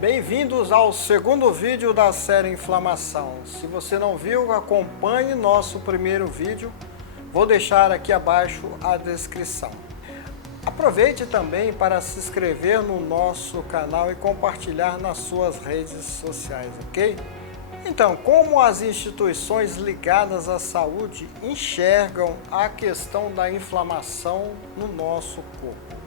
Bem-vindos ao segundo vídeo da série Inflamação. Se você não viu, acompanhe nosso primeiro vídeo. Vou deixar aqui abaixo a descrição. Aproveite também para se inscrever no nosso canal e compartilhar nas suas redes sociais, ok? Então, como as instituições ligadas à saúde enxergam a questão da inflamação no nosso corpo?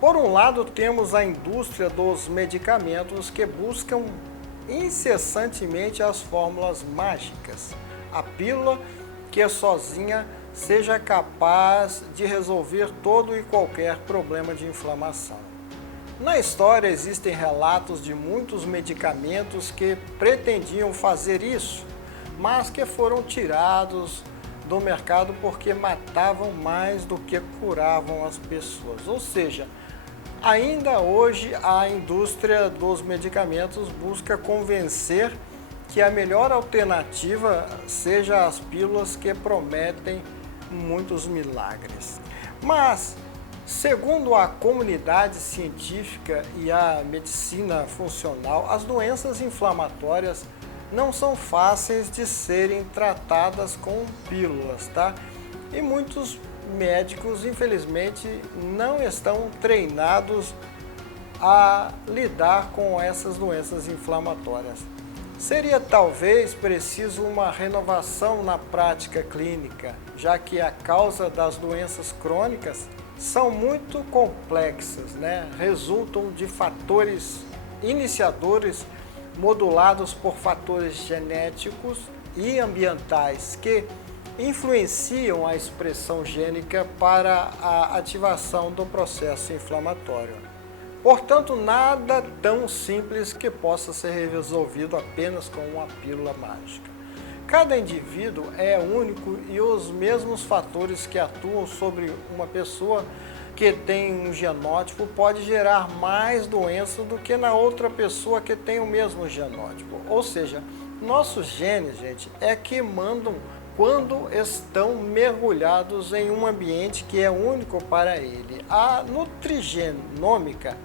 Por um lado, temos a indústria dos medicamentos que buscam incessantemente as fórmulas mágicas, a pílula que sozinha seja capaz de resolver todo e qualquer problema de inflamação. Na história existem relatos de muitos medicamentos que pretendiam fazer isso, mas que foram tirados do mercado porque matavam mais do que curavam as pessoas. Ou seja, ainda hoje a indústria dos medicamentos busca convencer que a melhor alternativa seja as pílulas que prometem muitos milagres. Mas, segundo a comunidade científica e a medicina funcional, as doenças inflamatórias não são fáceis de serem tratadas com pílulas, tá? E muitos médicos, infelizmente, não estão treinados a lidar com essas doenças inflamatórias. Seria talvez preciso uma renovação na prática clínica, já que a causa das doenças crônicas são muito complexas, né? Resultam de fatores iniciadores modulados por fatores genéticos e ambientais que influenciam a expressão gênica para a ativação do processo inflamatório. Portanto, nada tão simples que possa ser resolvido apenas com uma pílula mágica. Cada indivíduo é único e os mesmos fatores que atuam sobre uma pessoa que tem um genótipo pode gerar mais doença do que na outra pessoa que tem o mesmo genótipo. Ou seja, nossos genes, gente, é que mandam quando estão mergulhados em um ambiente que é único para ele. A nutrigenômica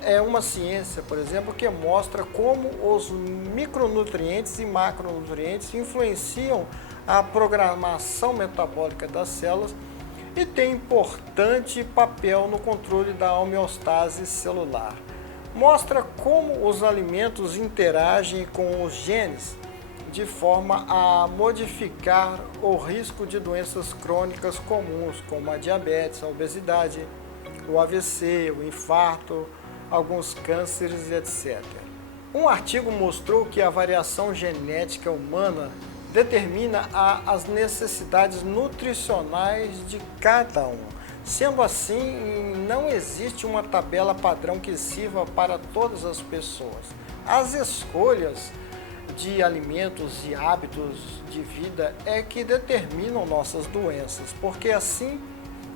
é uma ciência, por exemplo, que mostra como os micronutrientes e macronutrientes influenciam a programação metabólica das células e tem importante papel no controle da homeostase celular. Mostra como os alimentos interagem com os genes de forma a modificar o risco de doenças crônicas comuns, como a diabetes, a obesidade, o AVC, o infarto, alguns cânceres, etc. Um artigo mostrou que a variação genética humana determina as necessidades nutricionais de cada um. Sendo assim, não existe uma tabela padrão que sirva para todas as pessoas. As escolhas de alimentos e hábitos de vida é que determinam nossas doenças, porque assim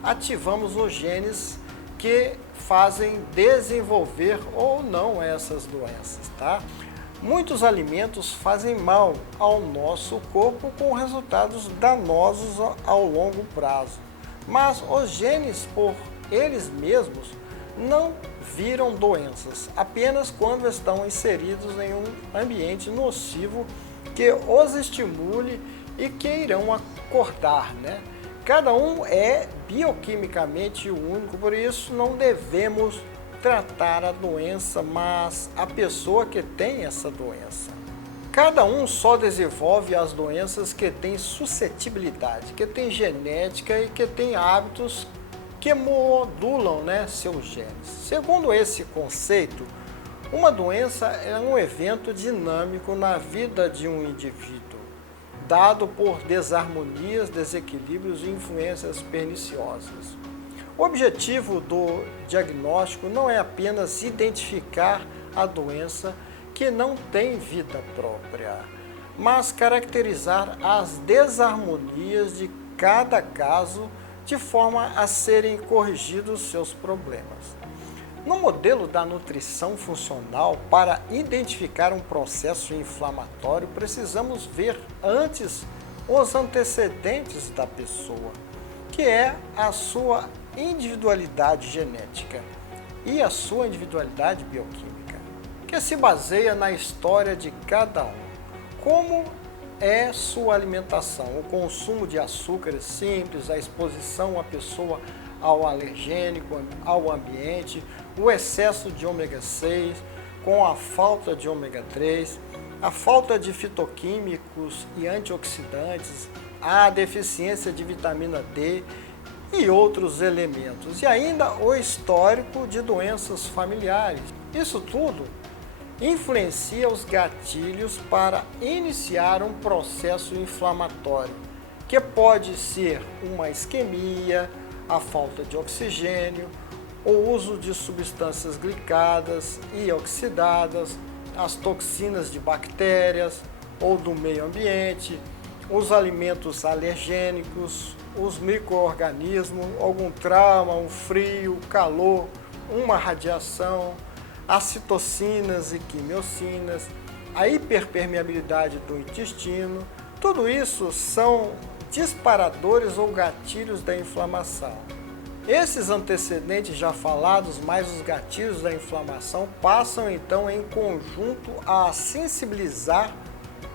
ativamos os genes que fazem desenvolver ou não essas doenças, tá? Muitos alimentos fazem mal ao nosso corpo com resultados danosos ao longo prazo, mas os genes por eles mesmos não viram doenças, apenas quando estão inseridos em um ambiente nocivo que os estimule e que irão acordar, né? Cada um é bioquimicamente único, por isso não devemos tratar a doença, mas a pessoa que tem essa doença. Cada um só desenvolve as doenças que tem suscetibilidade, que tem genética e que tem hábitos que modulam, né, seus genes. Segundo esse conceito, uma doença é um evento dinâmico na vida de um indivíduo, dado por desarmonias, desequilíbrios e influências perniciosas. O objetivo do diagnóstico não é apenas identificar a doença que não tem vida própria, mas caracterizar as desarmonias de cada caso de forma a serem corrigidos seus problemas. No modelo da nutrição funcional, para identificar um processo inflamatório, precisamos ver antes os antecedentes da pessoa, que é a sua individualidade genética e a sua individualidade bioquímica, que que se baseia na história de cada um. Como é sua alimentação? O consumo de açúcares simples, a exposição à pessoa ao alergênico, ao ambiente, o excesso de ômega 6, com a falta de ômega 3, a falta de fitoquímicos e antioxidantes, a deficiência de vitamina D e outros elementos. E ainda o histórico de doenças familiares. Isso tudo influencia os gatilhos para iniciar um processo inflamatório, que pode ser uma isquemia, a falta de oxigênio, o uso de substâncias glicadas e oxidadas, as toxinas de bactérias ou do meio ambiente, os alimentos alergênicos, os micro-organismos, algum trauma, um frio, calor, uma radiação, as citocinas e quimiocinas, a hiperpermeabilidade do intestino. Tudo isso são disparadores ou gatilhos da inflamação. Esses antecedentes já falados, mais os gatilhos da inflamação, passam então em conjunto a sensibilizar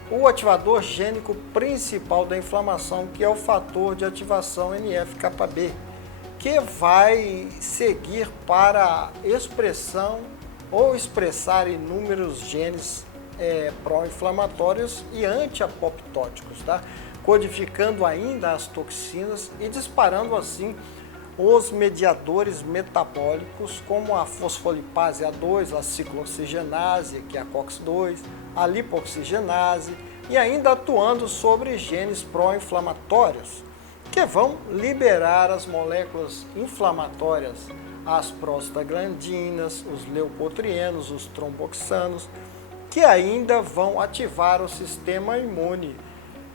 o ativador gênico principal da inflamação, que é o fator de ativação NF-κB, que vai seguir para expressão ou expressar inúmeros genes pró-inflamatórios e anti-apoptóticos, tá? Codificando ainda as toxinas e disparando assim os mediadores metabólicos, como a fosfolipase A2, a ciclooxigenase, que é a COX-2, a lipoxigenase, e ainda atuando sobre genes pró-inflamatórios, que vão liberar as moléculas inflamatórias, as prostaglandinas, os leucotrienos, os tromboxanos, que ainda vão ativar o sistema imune.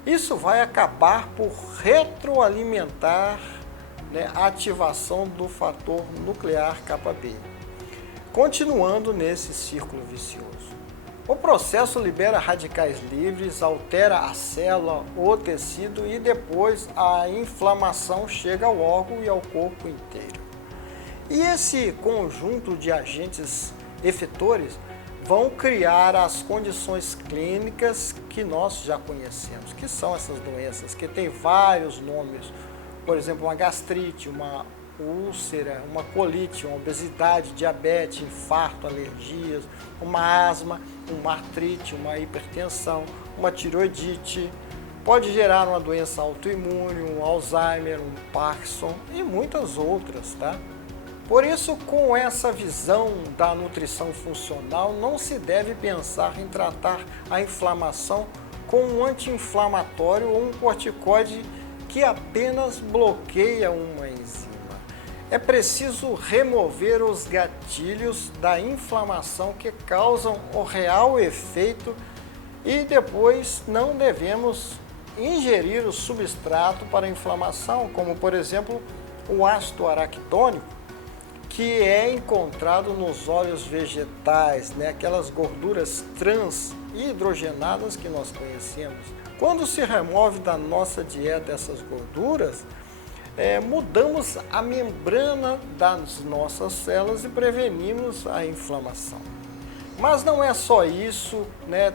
Isso vai acabar por retroalimentar a ativação do fator nuclear κB, continuando nesse círculo vicioso. O processo libera radicais livres, altera a célula, o tecido e depois a inflamação chega ao órgão e ao corpo inteiro. E esse conjunto de agentes efetores vão criar as condições clínicas que nós já conhecemos, que são essas doenças, que têm vários nomes. Por exemplo, uma gastrite, uma úlcera, uma colite, uma obesidade, diabetes, infarto, alergias, uma asma, uma artrite, uma hipertensão, uma tiroidite. Pode gerar uma doença autoimune, um Alzheimer, um Parkinson e muitas outras, tá? Por isso, com essa visão da nutrição funcional, não se deve pensar em tratar a inflamação com um anti-inflamatório ou um corticoide que apenas bloqueia uma enzima. É preciso remover os gatilhos da inflamação que causam o real efeito e depois não devemos ingerir o substrato para a inflamação, como por exemplo o ácido araquidônico, que é encontrado nos óleos vegetais, aquelas gorduras trans hidrogenadas que nós conhecemos. Quando se remove da nossa dieta essas gorduras, mudamos a membrana das nossas células e prevenimos a inflamação. Mas não é só isso,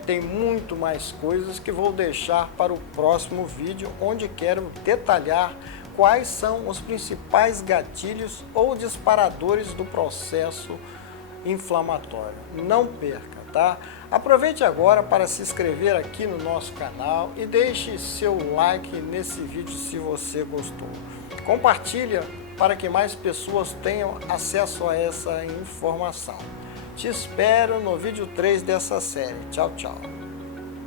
tem muito mais coisas que vou deixar para o próximo vídeo, onde quero detalhar quais são os principais gatilhos ou disparadores do processo inflamatório. Não perca, tá? Aproveite agora para se inscrever aqui no nosso canal e deixe seu like nesse vídeo se você gostou. Compartilha para que mais pessoas tenham acesso a essa informação. Te espero no vídeo 3 dessa série. Tchau, tchau.